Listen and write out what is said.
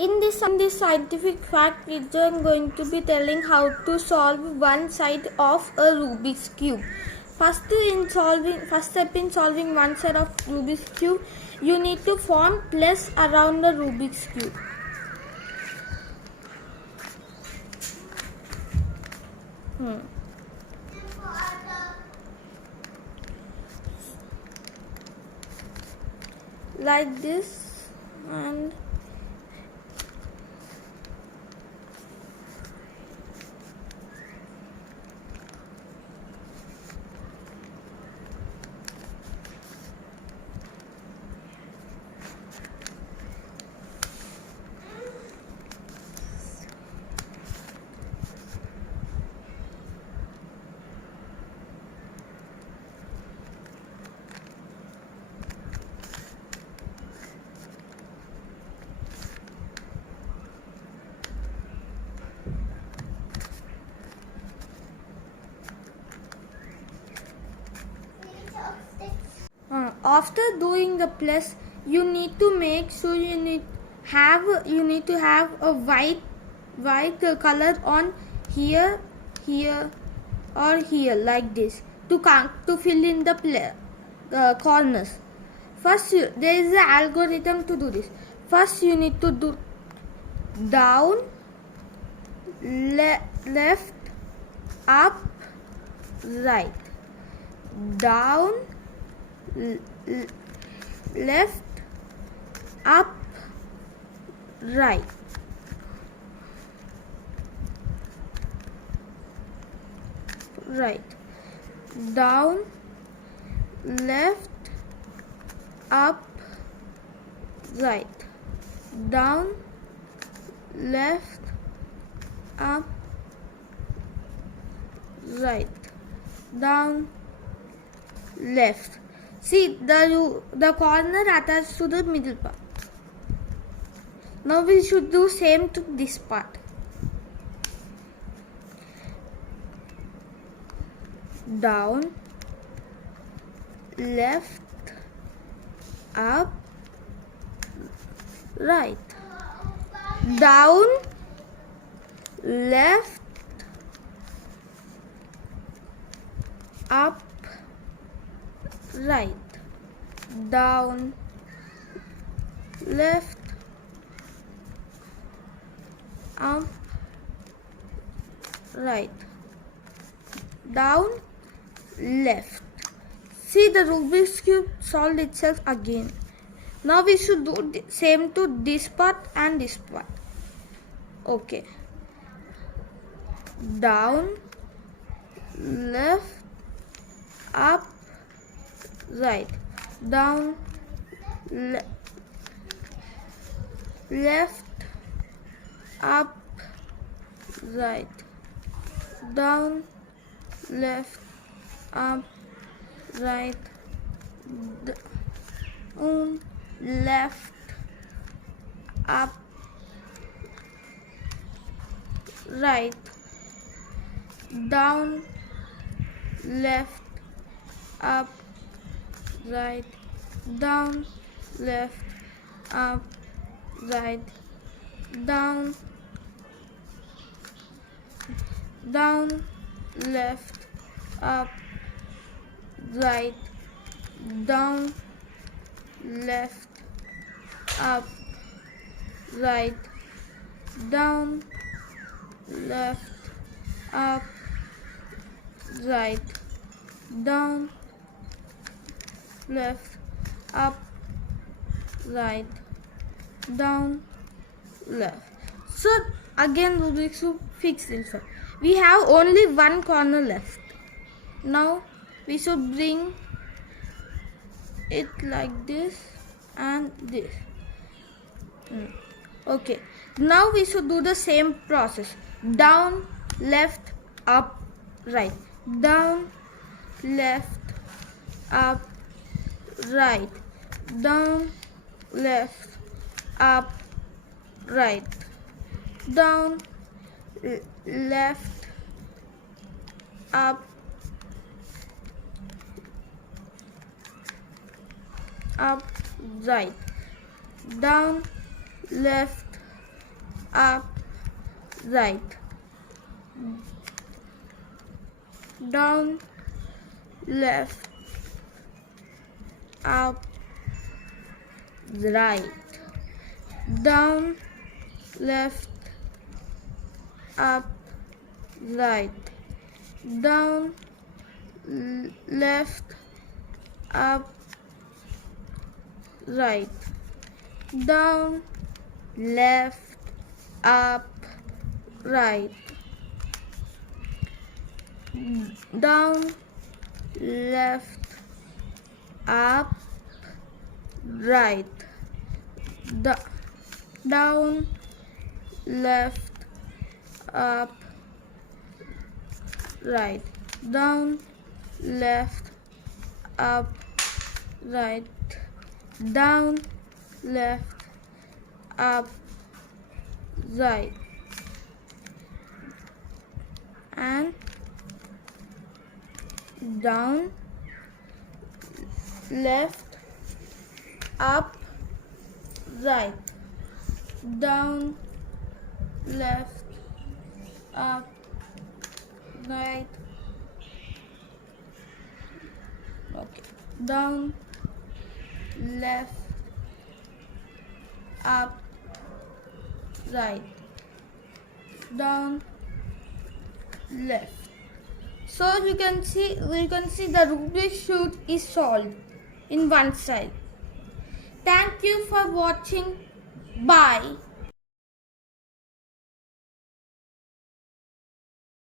In this scientific fact video, I am going to be telling how to solve one side of a Rubik's cube. First step in solving one side of Rubik's cube, you need to form plus around the Rubik's cube. Like this, and after doing the plus, you need to make sure you need to have a white color on here or here, like this, to fill in the corners. First, there is an algorithm to do this. First, you need to do down, left, up, right, down, left, up, right, down, left, up, right, down, left, up, right, down, left. See the corner attached to the middle part. Now we should do same to this part. Down, left, up, right, down, left, up, right, down, left, up, right, down, left. See, the Rubik's cube solved itself again. Now we should do the same to this part and this part. Okay. Down, left, up, right, down, left, up, right, down, left, up, right, down, left, up, right, down, left, up, right, down, left, up, right, down, left, up, right, down, left, up, right, down, left, up, right, down, left, up, right, down, left. So again Rubik's cube fixed itself. We have only one corner left. Now we should bring it like this and this. Okay, now we should do the same process. Down, left, up, right, down, left, up, right, down, left, up, right, down, left, up, up, right, down, left, up, right, down, left, up, right, down, left, up, right, down, left, up, right, down, left, up, right, down, left, up, right, down, left, up, right, down, left, up, right, down, left, up, right, and down, left, up, right, down, left, up, right, okay, down, left, up, right, down, left. So you can see the Rubik's cube is solved in one side. Thank you for watching. Bye.